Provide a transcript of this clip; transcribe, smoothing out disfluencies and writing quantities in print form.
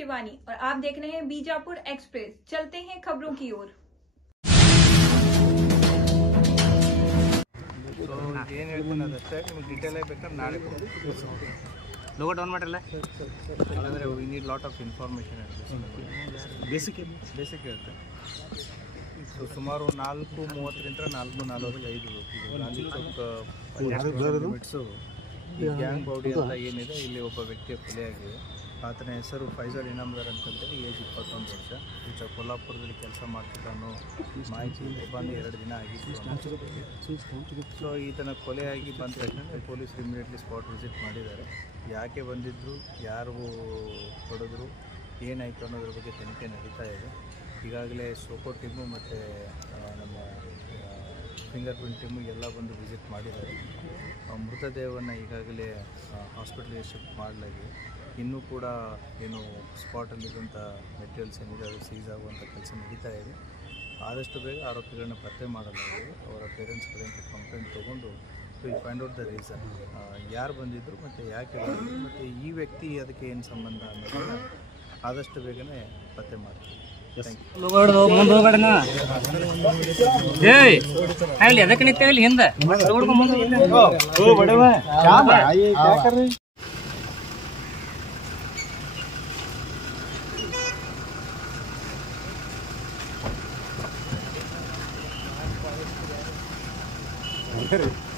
शिवानी और आप देख रहे हैं बीजापुर एक्सप्रेस। चलते हैं खबरों की ओर। ಏನು ಹೇಳ್ತೀನಿ ಅದಷ್ಟೇ, ನಿಮಗೆ ಡೀಟೇಲ್ ಆಗಿ ಬೇಕಾದ್ರೆ ನಾಳೆ ಲೋಗೋ ಡೌನ್ ಮಾಡಿರಲ್ಲ ಅಂದರೆ we need lot of information basic ಇರುತ್ತೆ. ಸೊ ಸುಮಾರು 4:30 4:45 ಗಾಂಧಿ ಚೌಕ್ ಮಿಟ್ಸು ಈ ಗ್ಯಾಂಗ್ ಬೌಡಿ ಅಂತ ಏನಿದೆ, ಇಲ್ಲಿ ಒಬ್ಬ ವ್ಯಕ್ತಿಯ ಕೊಲೆಯಾಗಿದೆ. ಆತನ ಹೆಸರು ಫೈಜಲ್ ಇನಾಮ್ದಾರ್ ಅಂತಂತೇಳಿ, ಏಜ್ 21 ವರ್ಷ. ಈತ ಕೊಲ್ಲಾಪುರದಲ್ಲಿ ಕೆಲಸ ಮಾಡ್ತಿದ್ದ ಅನ್ನೋ ಮಾಹಿತಿ ಬಂದು 2 ದಿನ ಆಗಿತ್ತು. ಸೊ ಈತನ ಕೊಲೆಯಾಗಿ ಬಂದ ತಕ್ಷಣ ಪೊಲೀಸರು ಇಮಿಡಿಯೇಟ್ಲಿ ಸ್ಪಾಟ್ ವಿಸಿಟ್ ಮಾಡಿದ್ದಾರೆ. ಯಾಕೆ ಬಂದಿದ್ದರು, ಯಾರು ಹೊಡೆದ್ರು, ಏನಾಯಿತು ಅನ್ನೋದ್ರ ಬಗ್ಗೆ ತನಿಖೆ ನಡೀತಾ ಇದೆ. ಈಗಾಗಲೇ ಸೋಕೋ ಟೀಮು ಮತ್ತು ನಮ್ಮ ಫಿಂಗರ್ ಪ್ರಿಂಟ್ ಟೀಮು ಎಲ್ಲ ಬಂದು ವಿಸಿಟ್ ಮಾಡಿದ್ದಾರೆ. ಮೃತದೇಹವನ್ನು ಈಗಾಗಲೇ ಹಾಸ್ಪಿಟ್ಲಿಗೆ ಶಿಫ್ಟ್ ಮಾಡಲಾಗಿದೆ. ಇನ್ನೂ ಕೂಡ ಏನು ಸ್ಪಾಟಲ್ಲಿದ್ದಂಥ ಮೆಟೀರಿಯಲ್ಸ್ ಏನಿದೆ ಅದು ಸೀಸ್ ಆಗುವಂಥ ಕೆಲಸ ನಡೀತಾ ಇದೆ. ಆದಷ್ಟು ಬೇಗ ಆರೋಪಿಗಳನ್ನ ಪತ್ತೆ ಮಾಡಲಾಗಿದೆ. ಅವರ ಪೇರೆಂಟ್ಸ್ ಕಡೆಯಿಂದ ಕಂಪ್ಲೇಂಟ್ ತೊಗೊಂಡು will find out the reason, ಯಾರು ಬಂದಿದ್ದರು ಮತ್ತು ಯಾಕೆ ಬಂದಿದ್ರು ಮತ್ತು ಈ ವ್ಯಕ್ತಿ ಅದಕ್ಕೆ ಏನು ಸಂಬಂಧ ಅನ್ನೋದನ್ನು ಆದಷ್ಟು ಬೇಗನೆ ಪತ್ತೆ ಮಾಡ್ತೀವಿ. ಅದಕ್ಕೆ ನಿಂತೇಳಿ ಹಿಂದೆ Get it.